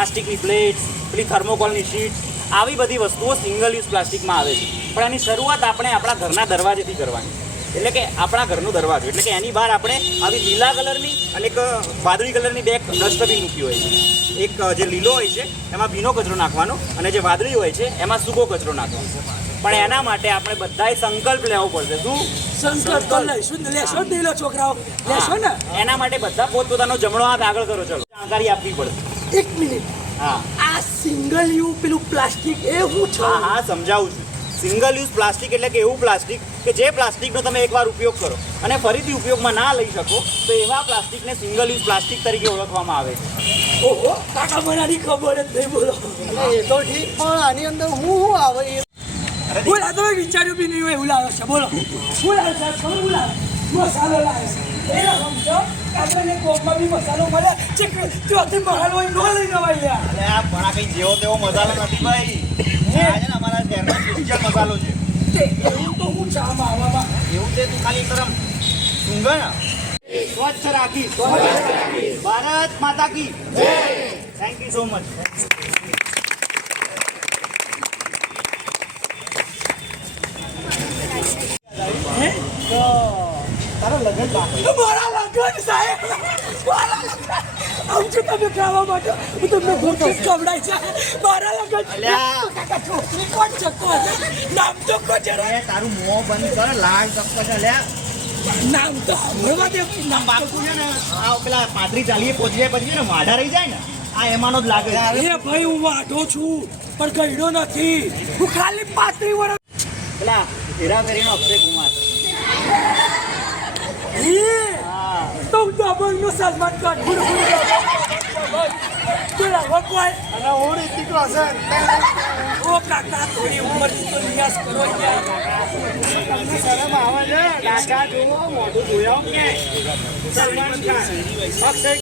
પ્લાસ્ટિકની પ્લેટ્સ, પેલી થર્મોકોલની શીટ, આવી બધી વસ્તુઓ સિંગલ યુઝ પ્લાસ્ટિકમાં આવે છે. પણ એની શરૂઆત આપણે આપણા ઘરના દરવાજેથી કરવાની. એટલે કે આપણા ઘરનો દરવાજો, એટલે કે એની બહાર આપણે આવી લીલા કલરની અને એક વાદળી કલરની બે ડસ્ટબિન મૂકી હોય છે. એક જે લીલો હોય છે એમાં ભીનો કચરો નાખવાનો અને જે વાદળી હોય છે એમાં સૂકો કચરો નાખવાનો. પણ એના માટે આપણે બધાએ સંકલ્પ લેવો પડશે. શું સંકલ્પ લઈશું ને? લેશો ને લો છોકરાઓ, લેશો ને? એના માટે બધા પોતપોતાનો જમણો હાથ આગળ કરો. ચલો, જાણકારી આપવી પડશે. એક મિનિટ, હા, આ સિંગલ યુ પેલું પ્લાસ્ટિક એ હું છે? હા હા, સમજાવું છું. સિંગલ યુઝ પ્લાસ્ટિક એટલે કે એવું પ્લાસ્ટિક કે જે પ્લાસ્ટિકનો તમે એકવાર ઉપયોગ કરો અને ફરીથી ઉપયોગમાં ના લઈ શકો, તો એવા પ્લાસ્ટિકને સિંગલ યુઝ પ્લાસ્ટિક તરીકે ઓળખવામાં આવે છે. ઓહો, કાકા મને આની ખબર જ નહીં. બોલો. એ તો ઠીક, પણ આની અંદર હું આવે એ બોલ, આ તો મેં વિચાર્યું બી નહીં હોય એવું લાવે છે. બોલો, શું લાવે છે? ખબર શું લાવે? મસાલો લાવે છે. એ સમજો આપણે કોકમાં બી મસાલો મળે છે. ત્યાંથી મસાલો હોય ન લઈ જવાય યાર. એટલે આ પણ આ કંઈ જેવો તેવો મસાલો નથી ભાઈ. આ છે ને અમારા શહેરનો સ્પેશિયલ મસાલો છે. તે એવું તો હું ચા મારવામાં એવું છે, તું ખાલી કરમ સુંગર ને સ્વચ્છ રાખી. ભારત માતા કી જય. Thank you so much. તારા લગ્ન બાકી. મારા લગ્ન સાહેબ, મારા લગ્ન આવજો તમે ખાવા માટે. હું તમને ભૂખ કવડાય છે. મારા લગ્ન કાકા છોકરી કોણ છે? કોણ નામ તો કો જરા. તારું મોં બંધ કર, લાલ ટપકા છે. લે નામ તો મળવા દે. નામ બાપુ છે ને, આ પેલા 35-40 પહોંચી જાય પછી ને માઢા રહી જાય ને, આ એમાંનો જ લાગે. એ ભાઈ હું વાઢો છું પણ ગયડો નથી. હું ખાલી 35 વર્ષ. પેલા હેરાફેરીનો અક્ષય કુમાર. હા, તો ડબલનો સલમાન ખાન. પેલા કોઈ અને હું રિતિક રોશન. ઓ કાકા થોડી ઉંમરની તો રિયાઝ કરો યાર. શરમ આવે છે? કાકા જુઓ, મોઢું ધોયા કે સલમાન ખાન, અક્ષય